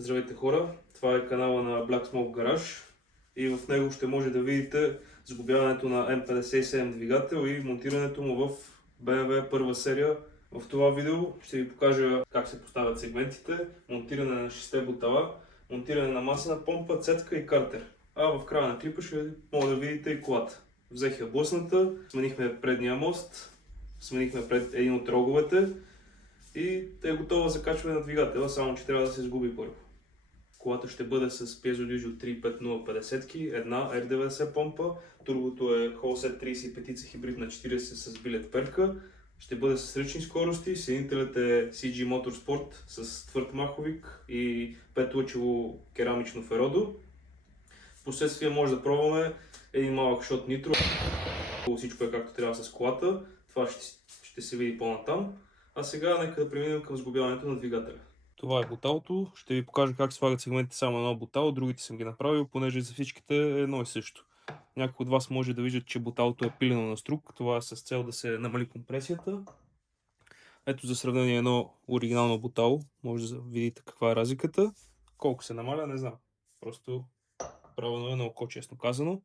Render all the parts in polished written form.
Здравейте хора, това е канала на Black Smoke Garage и в него ще може да видите сглобяването на M57 двигател и монтирането му в BMW първа серия. В това видео ще ви покажа как се поставят сегментите, монтиране на 6 бутала, монтиране на масена помпа, цедка и картер. А в края на клипа ще може да видите и колата. Взех я блъсната, сменихме предния мост, сменихме пред един от роговете и е готова за качване на двигателя, само че трябва да се сгуби първо. Колата ще бъде с пиезодвижи от 35050, една R90 помпа, турбото е Holset 35 хибрид на 40 с билет перка, ще бъде с ръчни скорости, съединителят е CG Motorsport с твърд маховик и 5-лъчево керамично феродо. Впоследствие може да пробваме един малък шот нитро. Всичко е както трябва с колата, това ще се види по-натам. А сега нека да преминем към сглобяването на двигателя. Това е буталото. Ще ви покажа как слагат сегментите само едно бутало, другите съм ги направил, понеже за всичките е едно и също. Някои от вас може да виждат, че буталото е пилено на струк. Това е с цел да се намали компресията. Ето за сравнение едно оригинално бутало. Може да видите каква е разликата. Колко се намаля, не знам. Просто правилно е на око, честно казано.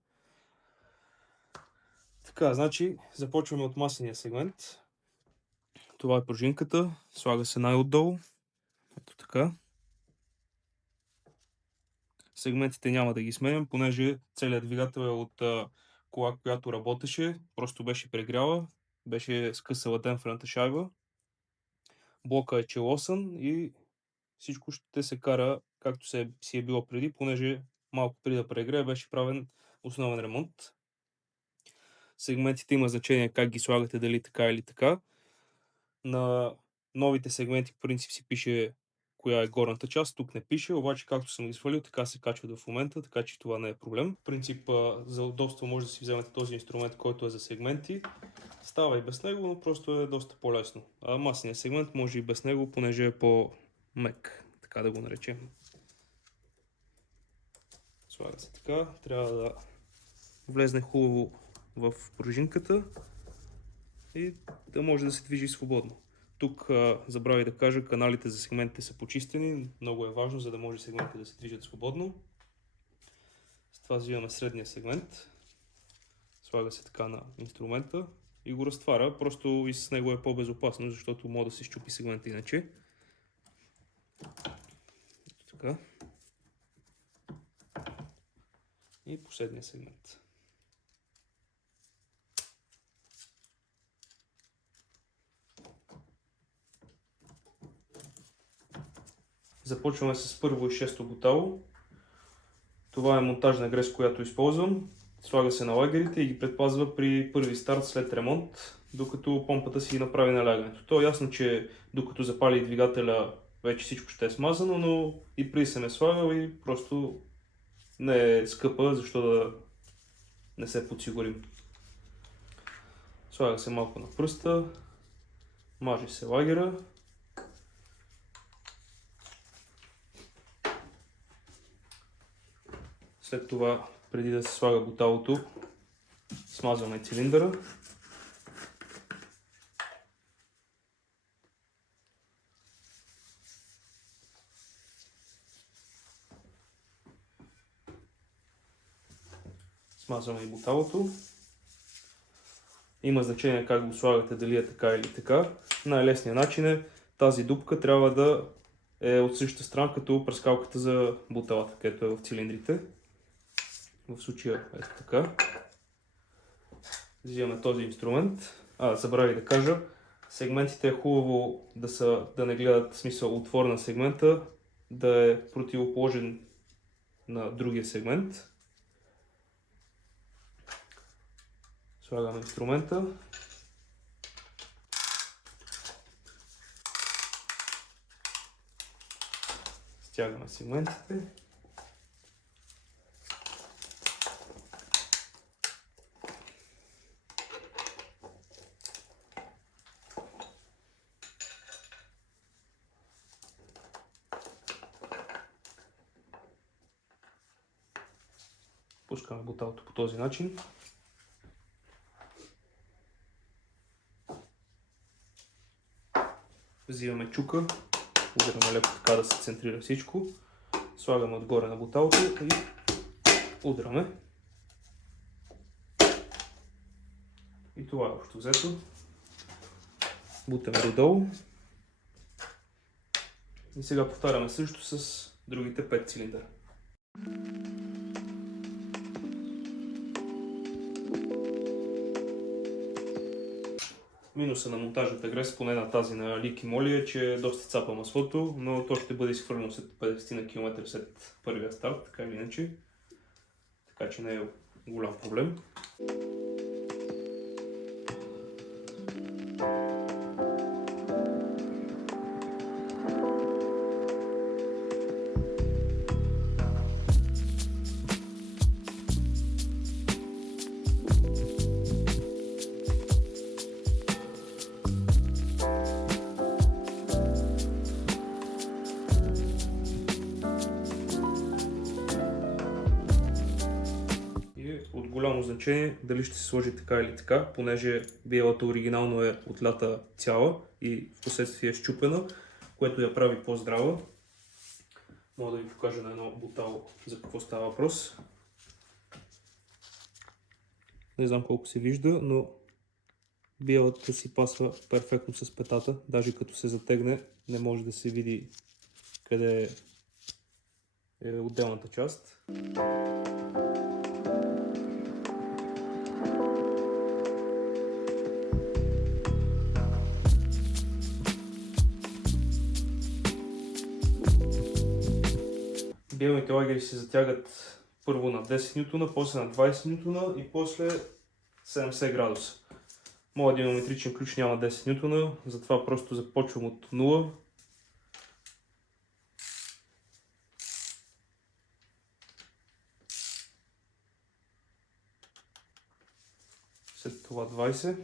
Така, значи започваме от масения сегмент. Това е пружинката. Слага се най-отдолу. Ето така. Сегментите няма да ги сменям, понеже целият двигател е от кола, която работеше, просто беше прегряла, беше скъсала демпферната шайба. Блока е челосан и всичко ще се кара както си е било преди, понеже малко преди да прегрее беше правен основен ремонт. Сегментите има значение как ги слагате, дали така или така. На новите сегменти по принцип си пише коя е горната част, тук не пише, обаче както съм ги свалил, така се качват в момента, така че това не е проблем. В принцип за удобство може да си вземете този инструмент, който е за сегменти. Става и без него, но просто е доста по-лесно. А масният сегмент може и без него, понеже е по-мек, така да го наречем. Слага се така, трябва да влезне хубаво в пружинката и да може да се движи свободно. Тук забравих да кажа, каналите за сегментите са почистени, много е важно, за да може сегментите да се движат свободно. С това взимаме средния сегмент, слага се така на инструмента и го разтваря, просто и с него е по-безопасно, защото може да се счупи сегмента иначе. Така. И последния сегмент. Започваме с първо и шесто бутало. Това е монтажна грес, която използвам. Слага се на лагерите и ги предпазва при първи старт след ремонт, докато помпата си направи налягането. То е ясно, че докато запали двигателя вече всичко ще е смазано, но и преди съм е слагал и просто не е скъпа, защо да не се подсигурим. Слага се малко на пръста, маже се лагера. След това, преди да се слага буталото, смазваме цилиндъра. Смазваме и буталото. Има значение как го слагате, дали е така или така. Най-лесният начин е тази дупка трябва да е от същата страна като пръскалката за буталата, където е в цилиндрите. В случая ето така. Взимаме този инструмент. Забравих да кажа, сегментите е хубаво да не гледат, в смисъл отвор на сегмента, да е противоположен на другия сегмент. Слагаме инструмента. Стягаме сегментите. Пускаме буталото по този начин. Взимаме чука, ударяме леко така да се центрира всичко. Слагаме отгоре на буталото и удраме. И това е общо взето. Бутаме додолу. И сега повтаряме също с другите 5 цилиндъра. Минуса на монтажната грес, поне на тази на Лики Моли, е, че доста цапа маслото, но то ще бъде изхвърлено след 50 на км след първия старт, така или иначе. Така че не е голям проблем. От голямо значение дали ще се сложи така или така, понеже биелата оригинално е отлята цяла и в последствие е счупена, което я прави по-здрава. Мога да ви покажа на едно бутало за какво става въпрос. Не знам колко се вижда, но биелата си пасва перфектно с петата. Даже като се затегне, не може да се види къде е отделната част. Биелните лагери се затягат първо на 10 нютона, после на 20 нютона и после 70 градуса. Моят динамометричен ключ няма 10 нютона, затова просто започвам от 0. След това 20.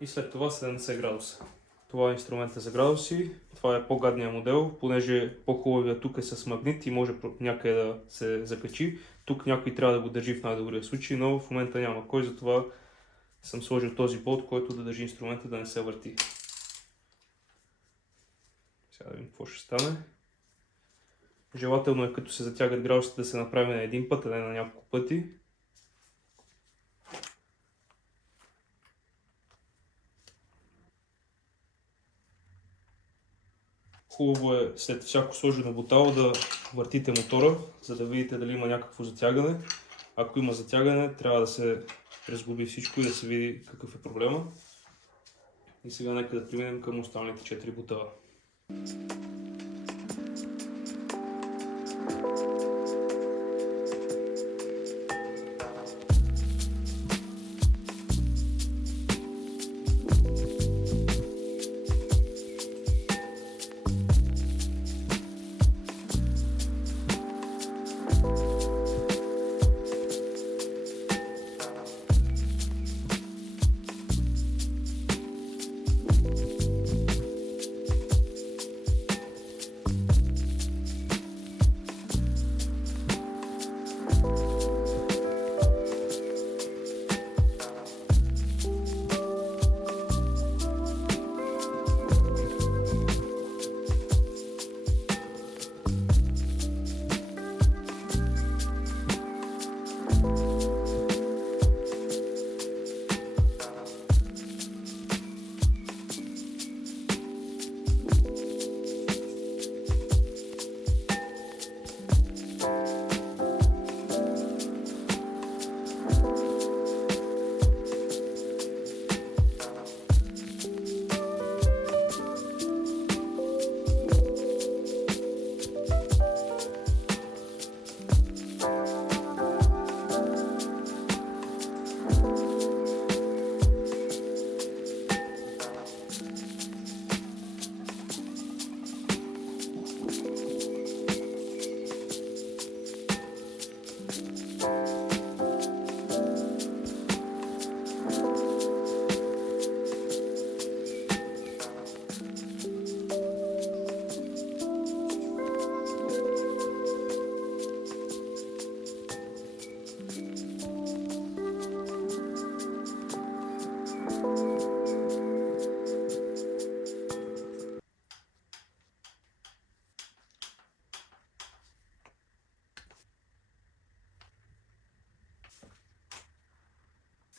И след това 70 градуса. Това е инструмента за градуси. Това е по-гадният модел, понеже по-хубавия тук е с магнит и може някъде да се закачи. Тук някой трябва да го държи в най-добрия случай, но в момента няма кой, затова съм сложил този болт, който да държи инструмента да не се върти. Сега да видим какво ще стане. Желателно е като се затягат градусите да се направи на един път, а не на няколко пъти. Хубаво е след всяко сложено бутало да въртите мотора, за да видите дали има някакво затягане. Ако има затягане, трябва да се разглоби всичко и да се види какъв е проблема. И сега нека да преминем към останалите 4 бутала.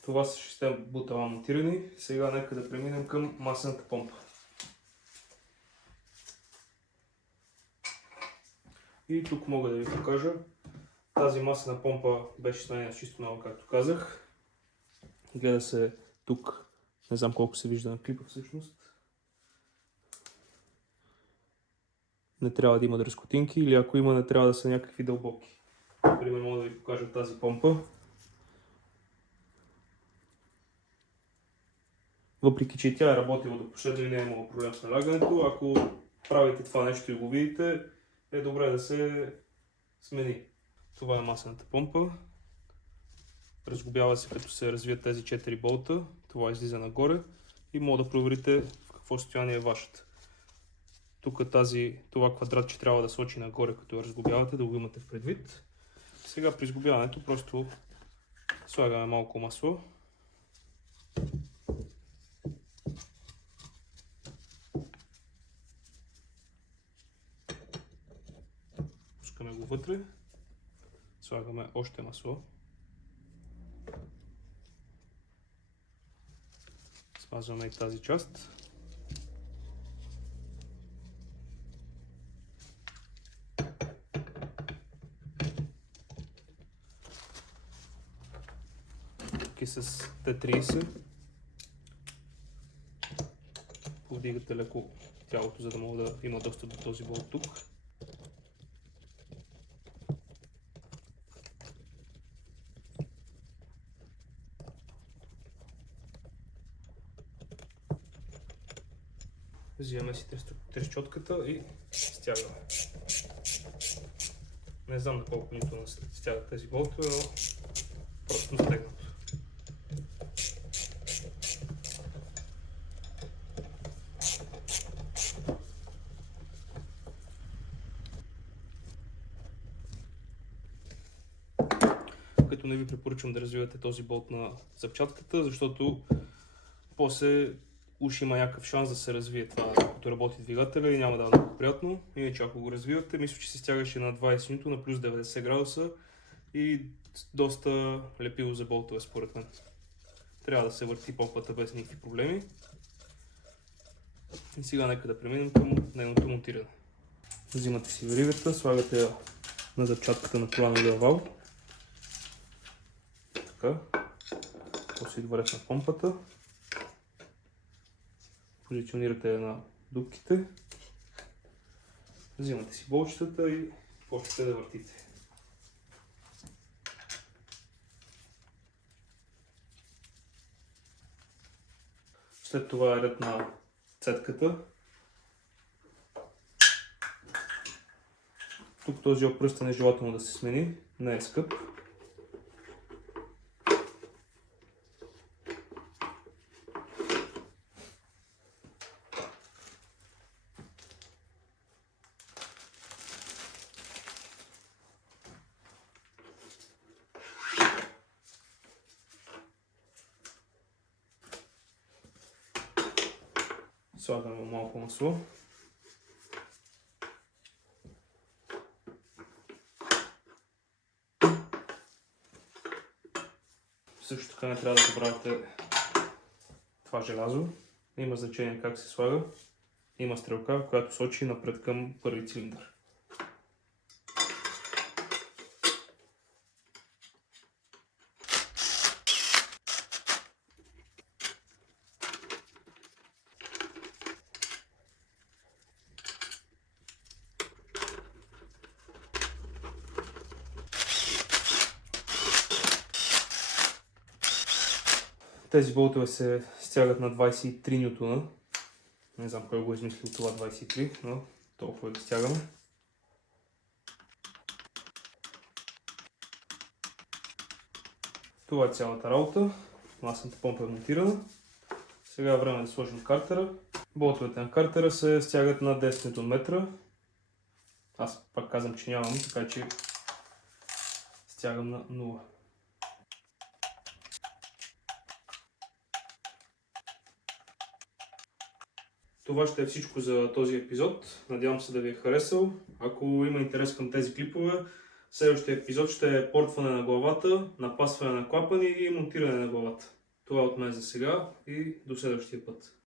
Това са 6 бутала монтирани. Сега нека да преминем към масената помпа. И тук мога да ви покажа. Тази масена помпа беше сменена чисто нова, както казах. Гледа се тук, не знам колко се вижда на клипа всъщност. Не трябва да има дръскотинки или ако има, не трябва да са някакви дълбоки. Например, мога да ви покажа тази помпа. Въпреки че тя е работила до последно и не е имала проблем с налягането, ако правите това нещо и го видите, е добре да се смени. Това е масената помпа. Разглобява се като се развият тези 4 болта. Това излиза нагоре и може да проверите в какво състояние е вашата. Тук това квадратче трябва да сочи нагоре, като я разглобявате, да го имате в предвид. Сега при изглобяването просто слагаме малко масло. Пускаме го вътре. Слагаме още масло. Смазваме и тази част. Тук и с Т30 повдигате леко тялото, за да мога да има достъп до този болт тук. Взимаме си трещотката и стягаме. Не знам на колко нито стягат тези болтове, но просто стегнато. Като не ви препоръчвам да развивате този болт на запчатката, защото после уж има някакъв шанс да се развие това, като работи двигателя и няма да е много приятно. Иначе ако го развивате, мисля, че се стягаше на 20 Н на плюс 90 градуса и доста лепило за болтове според мен. Трябва да се върти помпата без никакви проблеми. И сега нека да преминем към нейното монтиране. Взимате си веригата, слагате я на запчатката на колановия вал. Така. После идва ред на помпата. Позиционирате я на дупките. Взимате си болчетата и почвате да въртите. След това е ред на цедката. Тук този опръстен е желателно да се смени, не е скъп. Слагаме малко масло. Също така не трябва да забравяте това желязо. Има значение как се слага. Има стрелка, която сочи напред към първи цилиндър. Тези болтове се стягат на 23 Н. Не знам кой го е измислил това 23, но толкова ги стягаме. Това е цялата работа. Масната помпа е монтирана. Сега е време да сложим картера. Болтовете на картера се стягат на 10 Нм. Аз пак казвам, че нямам, така че стягам на 0. Това ще е всичко за този епизод. Надявам се да ви е харесал. Ако има интерес към тези клипове, следващия епизод ще е портване на главата, напасване на клапани и монтиране на главата. Това от мен за сега и до следващия път.